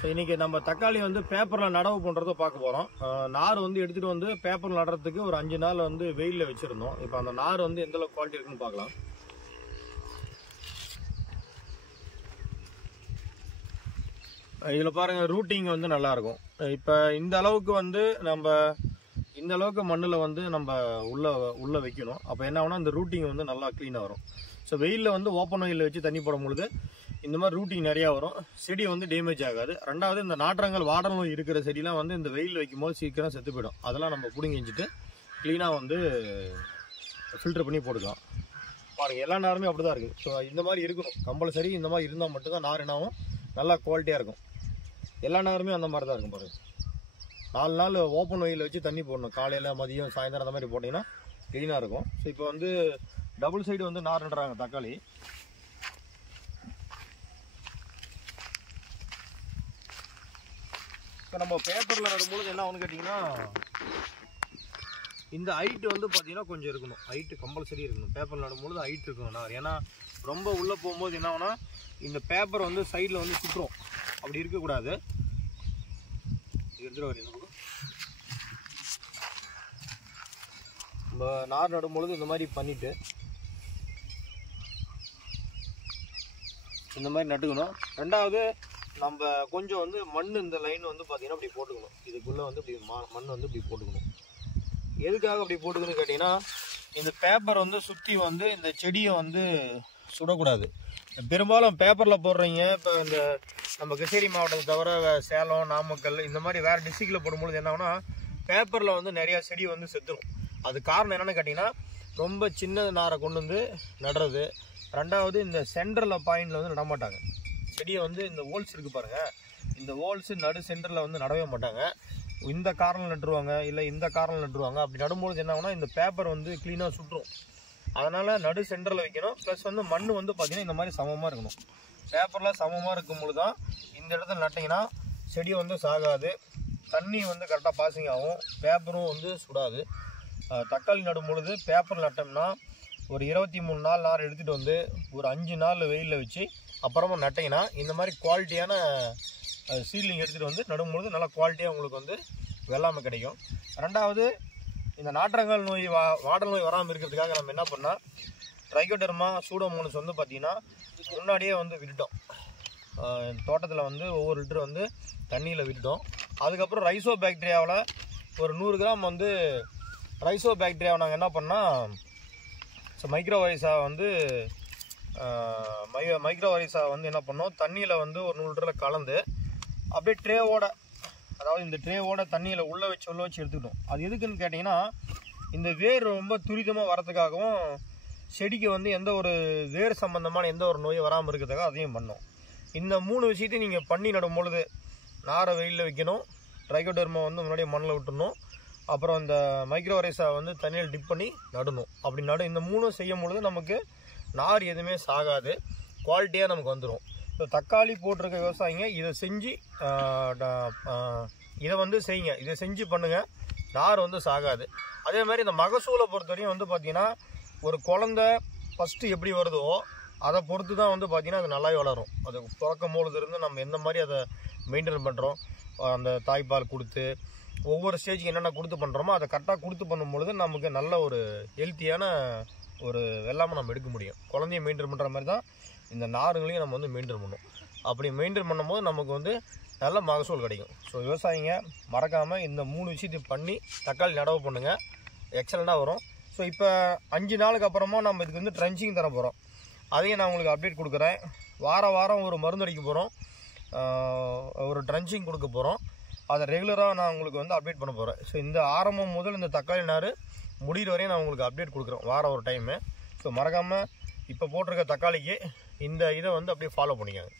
So இன்னைக்கு நம்ம தக்காளி வந்து பேப்பரில் நடவு பண்ணுறத பார்க்க போகிறோம். நார் வந்து எடுத்துகிட்டு வந்து பேப்பரில் நடுறதுக்கு ஒரு 5 நாள் வந்து வெயிலில் வச்சுருந்தோம். இப்போ அந்த நார் வந்து எந்தளவுக்கு குவாலிட்டி இருக்குன்னு பார்க்கலாம். இதில் பாருங்கள், ரூட்டிங் வந்து நல்லாயிருக்கும். இப்போ இந்த அளவுக்கு வந்து நம்ம இந்த அளவுக்கு மண்ணில் வந்து நம்ம உள்ளே வைக்கணும். அப்போ என்ன ஆகுனா இந்த ரூட்டிங் வந்து நல்லா க்ளீனாக வரும். ஸோ வெயிலில் வந்து ஓப்பன் வெயிலில் வச்சு தண்ணி போடும் பொழுது இந்த மாதிரி ரூட்டிங் நிறையா வரும். செடி வந்து டேமேஜ் ஆகாது. ரெண்டாவது, இந்த நாற்றங்கள் வாடல் நோய் இருக்கிற செடிலாம் வந்து இந்த வெயில் வைக்கும் போது சீக்கிரம் செத்து போயிடும். அதெல்லாம் நம்ம பிடுங்கி வச்சுட்டு க்ளீனாக வந்து ஃபில்டர் பண்ணி போட்டுக்கலாம். பாருங்கள், எல்லா நாருமே அப்படி தான் இருக்குது. ஸோ இந்த மாதிரி இருக்கணும் கம்பல்சரி. இந்த மாதிரி இருந்தால் மட்டும்தான் நார் என்னாகும், நல்லா குவாலிட்டியாக இருக்கும். எல்லா நாருமே அந்த மாதிரி தான் இருக்கும். பாருங்கள், 4 நாள் ஓப்பன் வெயிலில் வச்சு தண்ணி போடணும். காலையில், மதியம், சாயந்தரம் அந்த மாதிரி போட்டிங்கன்னா க்ளீனாக இருக்கும். ஸோ இப்போ வந்து டபுள் சைடு வந்து நார் நடுறாங்க தக்காளி. இப்போ நம்ம பேப்பரில் நடும்போது என்ன ஆகுன்னு கேட்டிங்கன்னா, இந்த ஹைட்டு வந்து பார்த்தீங்கன்னா கொஞ்சம் இருக்கணும். ஹைட்டு கம்பல்சரி இருக்கணும். பேப்பரில் நடும்போது ஹைட் இருக்கணும் நார். ஏன்னா ரொம்ப உள்ளே போகும்போது என்ன ஆகுனா இந்த பேப்பர் வந்து சைடில் வந்து சுற்றுரும். அப்படி இருக்கக்கூடாது. எடுத்துகிட்டு வர நம்ம நார் நடும்பொழுது இந்த மாதிரி பண்ணிவிட்டு இந்த மாதிரி நட்டுக்கணும். ரெண்டாவது, நம்ம கொஞ்சம் வந்து மண் இந்த லைன் வந்து பார்த்தீங்கன்னா இப்படி போட்டுக்கணும். இதுக்குள்ளே வந்து இப்படி மண் வந்து இப்படி போட்டுக்கணும். எதுக்காக அப்படி போட்டுக்கணும்னு கேட்டிங்கன்னா, இந்த பேப்பர் வந்து சுற்றி வந்து இந்த செடியை வந்து சுடக்கூடாது. பெரும்பாலும் பேப்பரில் போடுறீங்க. இப்போ இந்த நம்ம கிருஷ்ணகிரி மாவட்டத்தை தவிர சேலம், நாமக்கல் இந்த மாதிரி வேறு டிஸ்ட்ரிக்டில் போடும்பொழுது என்ன ஆகுனா பேப்பரில் வந்து நிறையா செடி வந்து செத்துடும். அது காரணம் என்னென்னு கேட்டிங்கன்னா, ரொம்ப சின்ன நாரை கொண்டு வந்து நடுறது. ரெண்டாவது, இந்த சென்டரில் பாயிண்டில் வந்து நடமாட்டாங்க. செடியை வந்து இந்த ஹோல்ஸ் இருக்குது பாருங்கள், இந்த ஹோல்ஸு நடு சென்டரில் வந்து நடவே மாட்டாங்க. இந்த கார்னரில் நட்டுருவாங்க, இல்லை இந்த கார்னரில் நட்டுருவாங்க. அப்படி நடும்போது என்ன ஆகுனா இந்த பேப்பர் வந்து க்ளீனாக சுட்டுரும். அதனால் நடு சென்டரில் வைக்கணும். ப்ளஸ் வந்து மண் வந்து பார்த்திங்கன்னா இந்த மாதிரி சமமாக இருக்கணும். பேப்பரில் சமமாக இருக்கும்பொழுது தான் இந்த இடத்துல நட்டிங்கன்னா செடி வந்து சாகாது, தண்ணி வந்து கரெக்டாக பாசிங் ஆகும், பேப்பரும் வந்து சுடாது. தக்காளி நடும் பொழுது பேப்பர் நட்டோம்னா ஒரு 23 நாள் நார் எடுத்துகிட்டு வந்து ஒரு 5 நாள் வெயிலில் வச்சு அப்புறமா நட்டிங்கன்னா இந்த மாதிரி குவாலிட்டியான சீட்லிங் எடுத்துகிட்டு வந்து நடும்பொழுது நல்லா குவாலிட்டியாக உங்களுக்கு வந்து வெள்ளாமை கிடைக்கும். ரெண்டாவது, இந்த நாற்றங்கால் நோய் வாடல் நோய் வராமல் இருக்கிறதுக்காக நம்ம என்ன பண்ணால், ட்ரைகோடெர்மா சூடோமோனஸ் வந்து பார்த்திங்கன்னா முன்னாடியே வந்து விட்டுட்டோம். தோட்டத்தில் வந்து ஒவ்வொரு லிட்டர் வந்து தண்ணியில் விட்டுட்டோம். அதுக்கப்புறம் ரைசோ பாக்டீரியாவில் ஒரு 100 கிராம் வந்து ரைசோ பாக்டீரியாவை நாங்கள் என்ன பண்ணால், மைக்ரோவைரஸா வந்து மைக்ரோவைரஸா வந்து என்ன பண்ணோம், தண்ணியில் வந்து ஒரு 100 லிட்டரில் கலந்து அப்படியே ட்ரேவோட, அதாவது இந்த ட்ரேவோட தண்ணியில் உள்ளே வச்சு எடுத்துக்கிட்டோம். அது எதுக்குன்னு கேட்டிங்கன்னா, இந்த வேர் ரொம்ப துரிதமாக வரதுக்காகவும் செடிக்கு வந்து எந்த ஒரு வேர் சம்பந்தமான எந்த ஒரு நோயும் வராமல் இருக்கிறதுக்காக அதையும் பண்ணோம். இந்த 3 விஷயத்தையும் நீங்கள் பண்ணி நடும்பொழுது நாரை வெயிலில் வைக்கணும், ட்ரைகோடெர்மா வந்து முன்னாடியே மண்ணில் விட்டுணும், அப்புறம் இந்த மைக்ரோவைரஸா வந்து தண்ணியில் டிப் பண்ணி நடணும். அப்படி இந்த 3 செய்யும் பொழுது நமக்கு நார் எதுவுமே சாகாது, குவாலிட்டியாக நமக்கு வந்துடும். இப்போ தக்காளி போட்டிருக்க விவசாயிங்க இதை செஞ்சு இதை வந்து செய்யுங்க. இதை செஞ்சு பண்ணுங்கள், நார் வந்து சாகாது. அதே மாதிரி இந்த மகசூலை பொறுத்தவரையும் வந்து பார்த்திங்கன்னா, ஒரு குழந்த ஃபஸ்ட்டு எப்படி வருதோ அதை பொறுத்து தான் வந்து பார்த்திங்கன்னா அது நல்லாவே வளரும். அது பிறக்கும் பொழுது இருந்து நம்ம எந்த மாதிரி அதை மெயின்டைன் பண்ணுறோம், அந்த தாய்ப்பால் கொடுத்து ஒவ்வொரு ஸ்டேஜுக்கு என்னென்ன கொடுத்து பண்ணுறோமோ அதை கரெக்டாக கொடுத்து பண்ணும்பொழுது நமக்கு நல்ல ஒரு ஹெல்த்தியான ஒரு வெள்ளாமை நம்ம எடுக்க முடியும். குழந்தைய மெயின்டைன் பண்ணுற மாதிரி தான் இந்த நாருங்களையும் நம்ம வந்து மெயின்டைன் பண்ணணும். அப்படி மெயின்டைன் பண்ணும்போது நமக்கு வந்து நல்ல மகசூல் கிடைக்கும். ஸோ விவசாயிங்க மறக்காமல் இந்த 3 விஷயத்தையும் பண்ணி தக்காளி நடவு பண்ணுங்கள், எக்ஸலண்ட்டாக வரும். ஸோ இப்போ 5 நாளுக்கு அப்புறமா நம்ம இதுக்கு வந்து ட்ரென்ச்சிங் தர போகிறோம். அதையும் நான் உங்களுக்கு அப்டேட் கொடுக்குறேன். வாரம் ஒரு மருந்து அடிக்க போகிறோம், ஒரு ட்ரென்ச்சிங் கொடுக்க போகிறோம். அதை ரெகுலராக நான் உங்களுக்கு வந்து அப்டேட் பண்ண போகிறேன். ஸோ இந்த ஆரம்பம் முதல் இந்த தக்காளி நார் முடிகிற வரையும் நான் உங்களுக்கு அப்டேட் கொடுக்குறேன் வாரம் ஒரு டைமு. ஸோ மறக்காமல் இப்போ போட்டிருக்க தக்காளிக்கு இந்த இதை வந்து அப்படியே ஃபாலோ பண்ணிக்கோங்க.